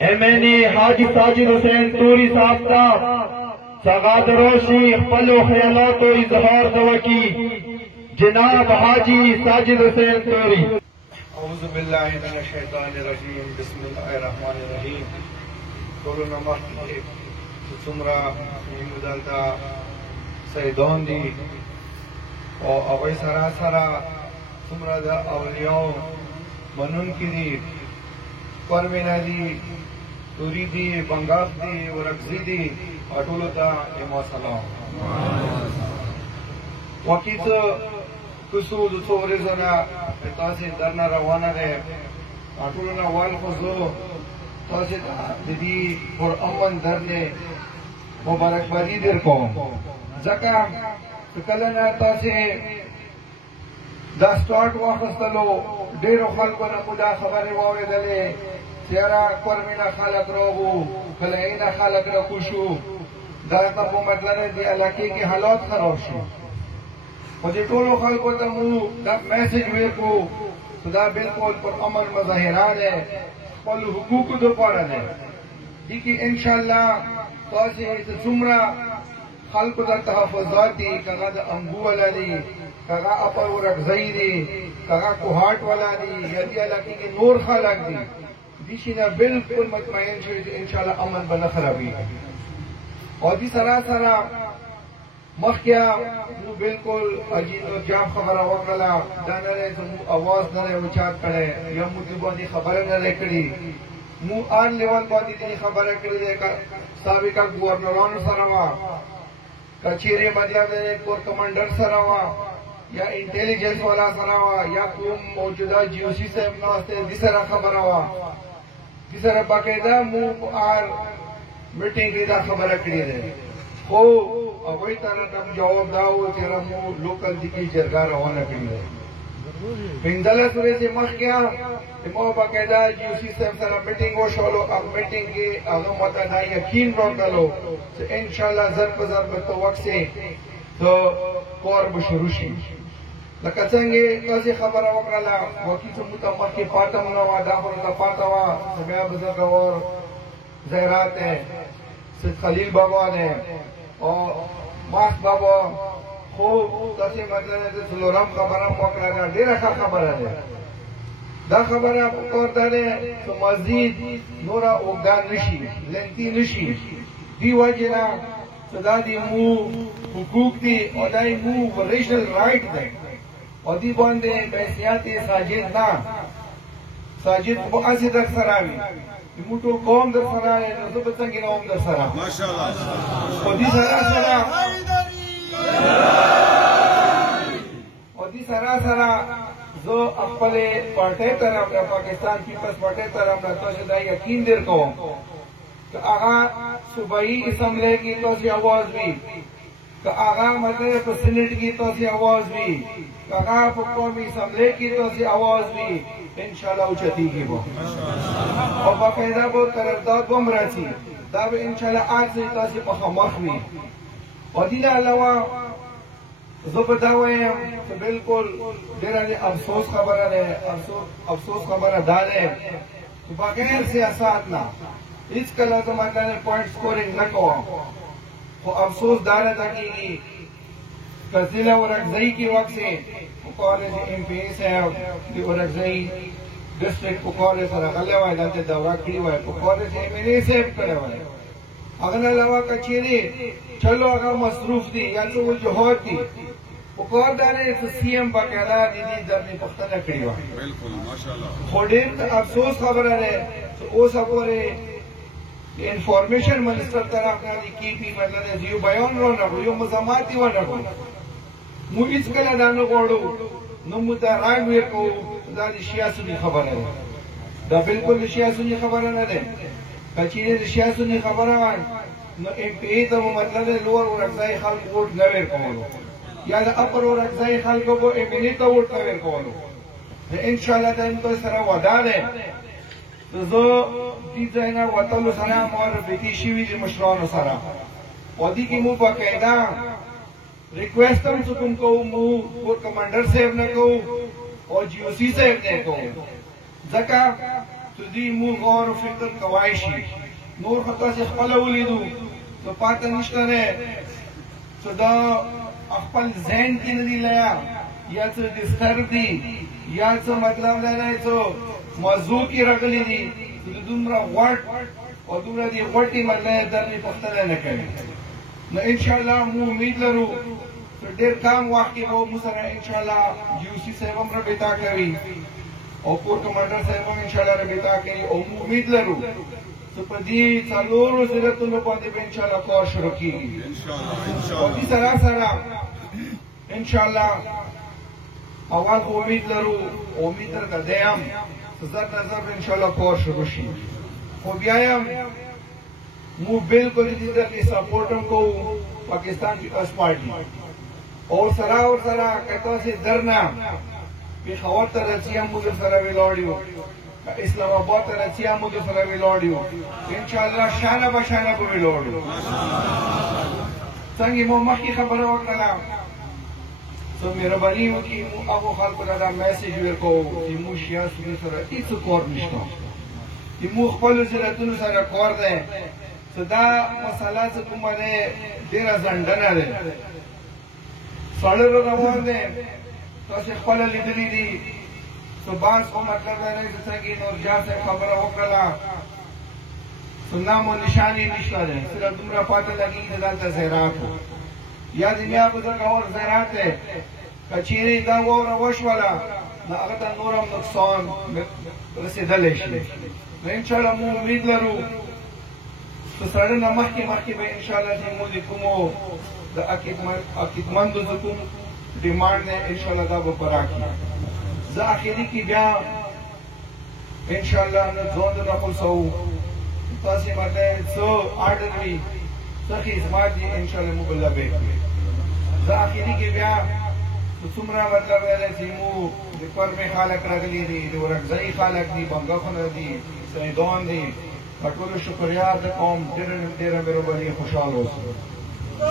मैंने हाजी साजिद हुसैन तूरी साहब का सगादरोशी पलो ख्यालों तो इजहार दवकी जनाब हाजी साजिद हुसैन तूरी। औज़ु बिल्लाहि मिनश शैतानिर रजीम बिस्मिल्लाहिर रहमानिर रहीम। कोरोना मखके सुमरा मुदलता सैदोन दी और अवै सरासरा सुमरा दा औलियाओ मनुन की दी परमिना दी तूरी दी बंगाफ दी वरगजी दी अटुलता इमा सलाम वकीत कुसूद थोरेजना तासे दरना रवाना है अटुलना वाल खुजो तासे दीदी और अमन दरने मुबारकबादी देर को जका कलना तासे दा स्टार्ट वाखस्तलो डेरो खल्को न मुदा खबरे वावे दले तेरा परमिना खालक रोगो खलैना खालक रकुशु दा तबो मतलब दे इलाके के हालात खराब शो मुझे टोलो खल्को तमु दा मैसेज वे को खुदा बिल्कुल पर अमन मज़ाहिरान है पल हुकूक दो पारा है कि इंशाअल्लाह तासे सुमरा खल्को दा तहफ़्फ़ुज़ाती कगा दा अंगू वाला दी कगा अपर रगज़ई दी कगा कोहाट वाला दी यदि इलाके के नूर खालक दी दिशिना बिल्कुल मुतमईन शो इंशाअल्लाह अमन बना खराबी और दी सरासरा मखिया मु बिल्कुल अजीत और जाम खबर वकला दानरे आवाज नरे विचार करे या मुतबादी खबर नरे करी मु आन लेवल बादी दी खबर करी दे का साबिका गवर्नर सरवा कचेरी बदिया दे कोर कमांडर सरवा या इंटेलिजेंस वाला सरवा या कोम मौजूदा जीओसी से नास्ते दिसरा खबर आवा दिसरा बाकायदा मु आर मीटिंग की दा खबर करी दे ओ अवै तरह तम जवाब दाओ तेरा मु लोकल दिकी जरगा रवाना करी दे पिंदला सुरे से मख क्या मो बाकायदा जीओसी से सरा मीटिंग हो शोलो अब मीटिंग के अगमत ना यकीन रोकलो तो इंशाल्लाह ज़र ब तो वक्त से तो कोर बशरुशी लकचंगे कैसे खबर वकला वकी से मुतमक के पातम नवा दाखल का पातवा समय बुजुर्ग और ज़हरात है सिद्ध खलील बाबा ने और मास बाबा खूब कैसे मतलब सुलोरम खबर वकला डेरा खबर है दा खबर और दाने तो मस्जिद नोरा उगदान नशी लेंती नशी दी वजह सदा दी मु हुकूक दी और दाई मु वरिशल राइट दे और दी बंदे बैसियाती साजिद ना साजिद को ऐसे दर सरावी मुटो कौम दर सराए तो बच्चों नाम दर सरा माशाल्लाह और दी सरा सरा जो अपने पार्टी तरफ पाकिस्तान पीपल्स पार्टी तरफ तो सदा यकीन देर को तो आगा सूबाई असम्बली की तो सी आवाज भी तो आगा मतलब प्रेसिडेंट की तो सी आवाज भी आगा कौमी असम्बली की तो सी आवाज भी इंशाल्लाह उचती की वो और बाकायदा वो करारदाद बम राची तब इंशाल्लाह आज से तो सी पखमख भी और दिला अलावा जो बतावे तो बिल्कुल डेरा ने अफसोस खबर है अफसोस खबर डाल है तो बगैर सियासत ना इस कला तो मतलब ने पॉइंट स्कोरिंग न को तो अफसोस दार था कि जिला और अगजई के वक्त से कॉलेज एमपी से और अगजई डिस्ट्रिक्ट को कॉलेज सर गले हुआ जानते दौरा की हुआ है कॉलेज एमएलए से करे हुआ है अगला अलावा कचेरी चलो अगर मसरूफ थी या तो वो जोहर थी और दाने तो सीएम बाकायदा दीदी दरनी पुख्ता न करी हुआ बिल्कुल माशाल्लाह थोड़े अफसोस खबर है तो वो सब इंफॉर्मेशन मिनिस्टर तरफ की भी मतलब जियो बयान रो न यो मजमाती व न मु इस कला दानो गोडो न मुदा राय वे को दादी सियासी खबर है दा बिल्कुल सियासी खबर न दे कचीरे सियासी खबर है न एमपी तो मतलब लोअर और अगजाई खाल वोट नवेर को या अपर और अगजाई खाल को एमएलए तो वोट नवेर को इंशाल्लाह तो इनको सरा वदान है तो जो दीजना वतल सलाम और बेटी शिवी के मशरान सरा वदी की मु बाकायदा रिक्वेस्ट हम सुकुम को मु वो कमांडर साहब ने को और जीओसी साहब ने को जका تدي مو غور و فکر کوای شي نور خو تاسې خپله ولیدو نو پاته نشته نه څه دا خپل ذهن کې نه دي لیا یا څه د ستر دي یا څه مطلب دا دی څه موضوع کې راغلي دي چې دومره غوټ او دومره دې غوټې مطلب درنې پوښتنه نه کوي نو انشاءالله مو امید لرو ډېر کم وخت کې به مو سره انشاءالله جیوسي صاحب هم رابطه کوي او کور کمانډر صاحب هم انشاءالله رابطه کوي او مو امید لرو چې په دې څلورو ضرورتونو باندې به انشاءالله کار شروع کېږي او دې سره سره انشاءالله اول خو امید لرو امید درته دی هم زر نظر به انشاءالله کار شروع شي خو بیا هم مو بالکل دې درته سپورټ هم کوو پاکستان پیپلز پارټي اور سره که تاسې درنه پېښور ته راځي هم موږ سره ولاړ یو اسلام آباد ته راځي هم موږ سره ولاړ یو انشاءالله شانه به شانه به ولاړ یو څنګه مو مخکې خبره وکړله څه مهرباني وکړي موږ هغو خلکو ته دا میسیج ورکوو چې موږ شیعه سني سره هېڅ کار نشته چې موږ خپلو ضرورتونو سره کار دی څه دا مسله څه کومه دی ډېره ځنډنه دی سړی روان دی تاسې خپله لیدلي دي څه بعض خو مطلب دا دی چې څنګه نورجان صاحب خبره وکړله څه نام و نشان یې نشته دی صرف دومره پاته لګېږي چې دلته زیرات و یا د بیا به ځکه اور زیرات دی که چیرې دا واوره وشوله نو هغه ته نور هم نقصان رسېدلی شي نو انشاءالله مو امید لرو چې سړی نه مخکې به انشاءالله چې مو د کومو د عقیدمندو د کوم ډیمانډ دی انشاءالله دا به پوره کړي زه اخري کې بیا انشاءالله نه ځان درته خلاصوو تاسې مطلب څه آرډر وي څه خدمات دي انشاءالله موږ به لبې کړو زه اخري کې بیا څومره مطلب دی چې موږ د پرمې خلک راغلي دي د ورکزۍ خلک دي بنګخونه دي سیدان دي ټولو شکریه ادا کوم ډېره مهرباني خوشحاله اوسئ